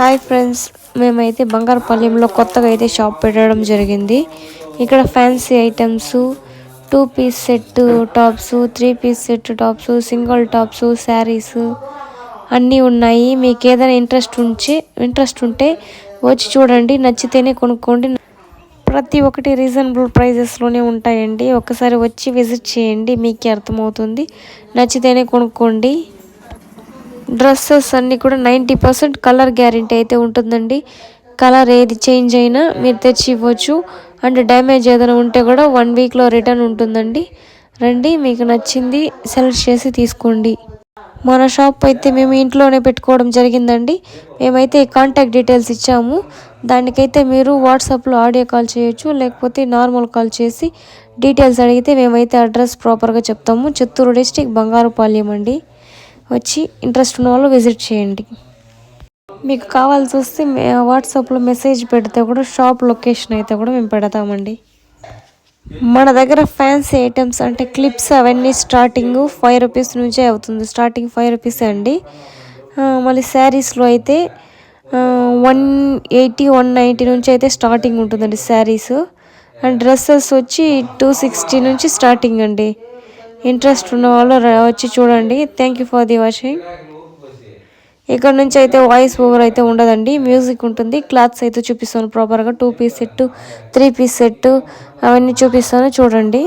Hi friends, మేమైతే బంగారుపాలెంలో కొత్తగా అయితే షాప్ పెట్టడం జరిగింది. ఇక్కడ fancy items, 2 piece set tops, 3 piece set tops, single tops, saris అన్నీ ఉన్నాయి. మీకు ఏదైనా ఇంట్రెస్ట్ ఉంటే వచ్చి చూడండి, నచ్చితేనే కొనుక్కోండి. ప్రతి ఒక్కటి రీజనబుల్ ప్రైజెస్లోనే ఉంటాయండి. ఒకసారి వచ్చి విజిట్ చేయండి, మీకే అర్థమవుతుంది. నచ్చితేనే కొనుక్కోండి. డ్రెస్సెస్ అన్నీ కూడా 90% కలర్ గ్యారెంటీ అయితే ఉంటుందండి. కలర్ ఏది చేంజ్ అయినా మీరు తెచ్చి ఇవ్వచ్చు. అండ్ డ్యామేజ్ ఏదైనా ఉంటే కూడా 1 వీక్లో రిటర్న్ ఉంటుందండి. రండి, మీకు నచ్చింది సెలెక్ట్ చేసి తీసుకోండి. మన షాప్ అయితే మేము ఇంట్లోనే పెట్టుకోవడం జరిగిందండి. మేమైతే కాంటాక్ట్ డీటెయిల్స్ ఇచ్చాము. దానికైతే మీరు వాట్సాప్లో ఆడియో కాల్ చేయొచ్చు, లేకపోతే నార్మల్ కాల్ చేసి డీటెయిల్స్ అడిగితే మేమైతే అడ్రస్ ప్రాపర్గా చెప్తాము. చిత్తూరు డిస్టిక్, బంగారుపాలెం అండి. వచ్చి ఇంట్రెస్ట్ ఉన్న వాళ్ళు విజిట్ చేయండి. మీకు కావాల్సి వస్తే వాట్సాప్లో మెసేజ్ పెడితే కూడా షాప్ లొకేషన్ అయితే కూడా మేము పెడతామండి. మన దగ్గర ఫ్యాన్సీ ఐటమ్స్ అంటే క్లిప్స్ అవన్నీ స్టార్టింగ్ 5 రూపీస్ నుంచే అవుతుంది. స్టార్టింగ్ 5 రూపీస్ అండి. మళ్ళీ శారీస్లో అయితే 180, 190 నుంచి అయితే స్టార్టింగ్ ఉంటుందండి శారీస్. అండ్ డ్రెస్సెస్ వచ్చి 260 నుంచి స్టార్టింగ్ అండి. ఇంట్రెస్ట్ ఉన్న వాళ్ళు వచ్చి చూడండి. Thank you for the watching. ఇక్కడ నుంచి అయితే వాయిస్ ఓవర్ అయితే ఉండదండి, మ్యూజిక్ ఉంటుంది. క్లాత్స్ అయితే చూపిస్తాను ప్రాపర్గా. 2 పీస్ సెట్, 3 పీస్ సెట్ అవన్నీ చూపిస్తాను, చూడండి.